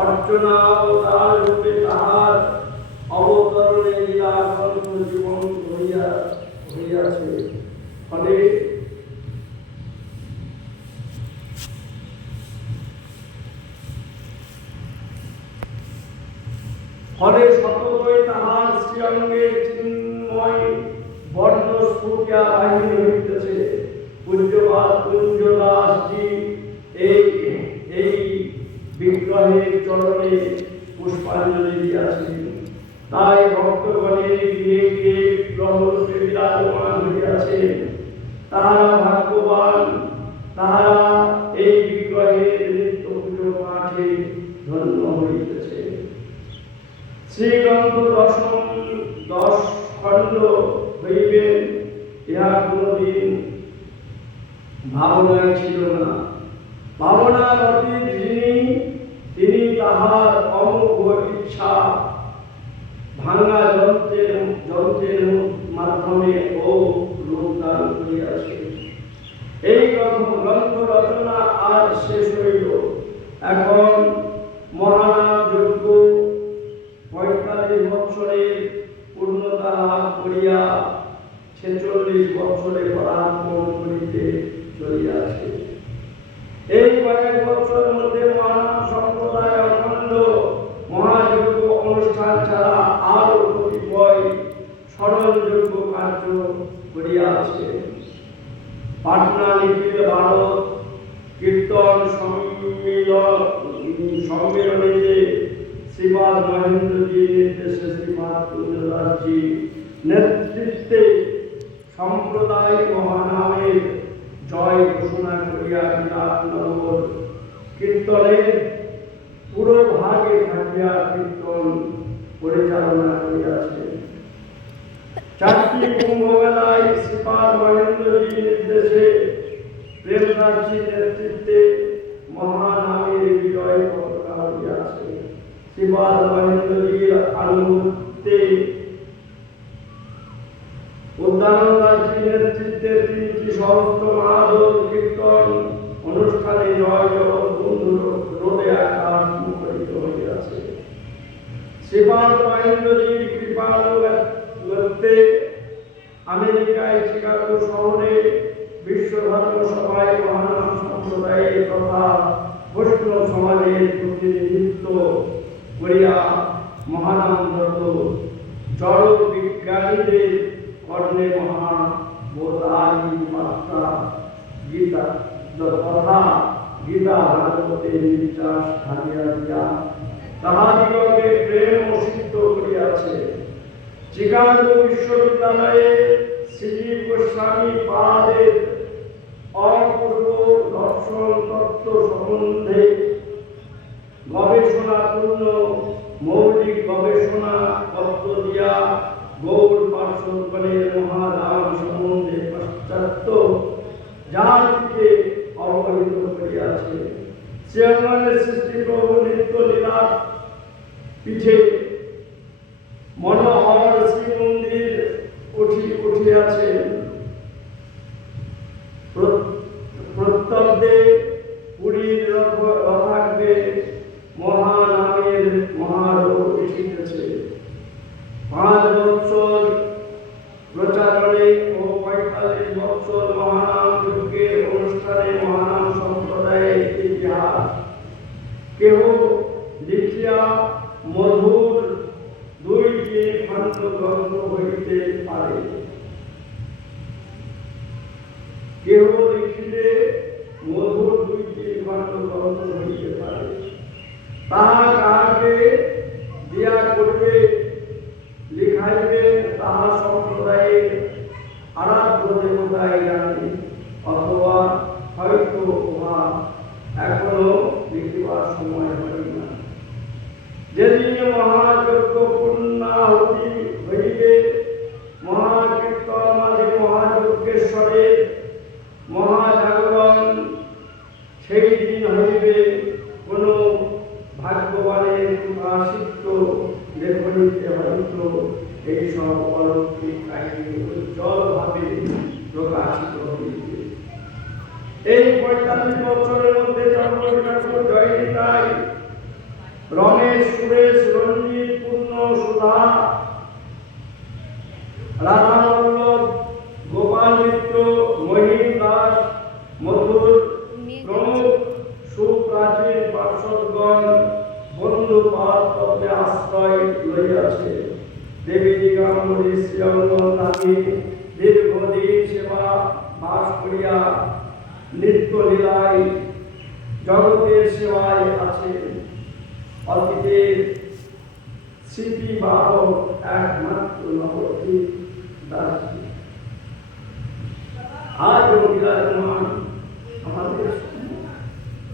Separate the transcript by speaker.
Speaker 1: অর্চনা অবতার রূপে তাহার অবতরণে জীবন হইয়া হইয়াছে। ফলে ফলে তাহার চিন্ময় বর্ণ স্ফুটিয়া বাহিনী হইতেছে পূজ্যবাদ কুঞ্জ দাসজি এই এই বিগ্রহের চরণে দিয়াছেন তাই ভাগ্যবান এই ধন্য হইতেছে। শ্রীগ্রন্থ দশম দশ খণ্ড হইবেন ইহা কোনদিন ভাবনায় ছিল না। ভাবনার অতীত যিনি তিনি তাহার অমুখ ইচ্ছা ভাঙা যন্ত্রের যন্ত্রের মাধ্যমে ও রূপদান করিয়াছে। এই গ্রন্থ গ্রন্থ রচনা আজ শেষ হইল। এখন মহানাম যজ্ঞ পঁয়তাল্লিশ বৎসরের পূর্ণতা লাভ করিয়া ছেচল্লিশ বৎসরে পদার্পণ করিতে চলিয়াছে। এই কয়েক বছরের মধ্যে মহানাম সম্প্রদায় অখণ্ড মহাযজ্ঞ অনুষ্ঠান ছাড়া আরও কতিপয় স্মরণযোগ্য কার্য পাটনা ভারত কীর্তন সম্মিলন মহেন্দ্রজি নির্দেশে নেতৃত্বে সম্প্রদায় মহানামের জয় ঘোষণা করিয়া বিরাটনগর কীর্তনের পুরো ভাগে থাকিয়া কীর্তন পরিচালনা করিয়াছে চারটি কুম্ভ মেলায় শ্রীপাদ মহেন্দ্রজি নির্দেশে প্রেমদাসজি নেতৃত্বে মহানামের বিজয় পতাকা হইয়াছে। শ্রীপাদ মহেন্দ্রজির আনুগত্যে নেতৃত্বে তিনটি কীর্তন অনুষ্ঠানে জয় জগৎ বন্ধু রোদে আকাশ মুখরিত হইয়াছে। শ্রীপাদ মহেন্দ্রজির কৃপালুতে আমেরিকায় শিকাগো শহরে বিশ্ব ধর্ম সভায় মহানাম সম্প্রদায়ের তথা বৈষ্ণব সমাজের প্রতিনিধিত্ব করিয়া মহানামরত জড় বিজ্ঞানীদের কর্ণে মহা বোধারি বার্তা। গীতা তথা গীতা ভাগবতে নির্যাস ঢালিয়া দিয়া। তাহাদিগকে প্রেম চিকাগো বিশ্ববিদ্যালয়ে শ্রী গোস্বামী পাদের অপূর্ব দর্শন তত্ত্ব সম্বন্ধে গবেষণাপূর্ণ মৌলিক গবেষণা তত্ত্ব দিয়া গৌর পার্শ্বগণের মহারাম সম্বন্ধে পাশ্চাত্য জাতিকে অবহিত করিয়াছে। শ্রীঅঙ্গনের সৃষ্টি প্রভু নিত্য লীলা পিঠে que hoy লিখিবার সময় হয় না যেদিন মহাযজ্ঞ পূর্ণাহুতি হইবে মহাকীর্তন মাঝে মহাযজ্ঞেশ্বরের মহাজাগরণ সেই দিন হইবে কোন ভাগ্যবানের প্রকাশিত লেখনীতে হয়তো এই সব অলৌকিক কাহিনী উজ্জ্বলভাবে প্রকাশিত হইবে এই পঁয়তাল্লিশ বছরের মধ্যে ঠাকুর জয়নিতাই রমেশ সুরেশ রঞ্জিত পূর্ণ সুধা রাধা বল্লভ গোপাল মিত্র মহিম দাস মধুর প্রমুখ সুপ্রাচীন পার্শ্বদগণ বন্ধু পাদ আশ্রয় লইয়াছে। দেবী দিগম্বরী শ্রীঅঙ্গনাথী দীর্ঘদিন সেবা বাস করিয়া নিত্য লীলায় জগতের সেবায় আছেন অতীতের স্মৃতি বাহক একমাত্র নবদ্বীপ দাসী আজও বিরাজমান আমাদের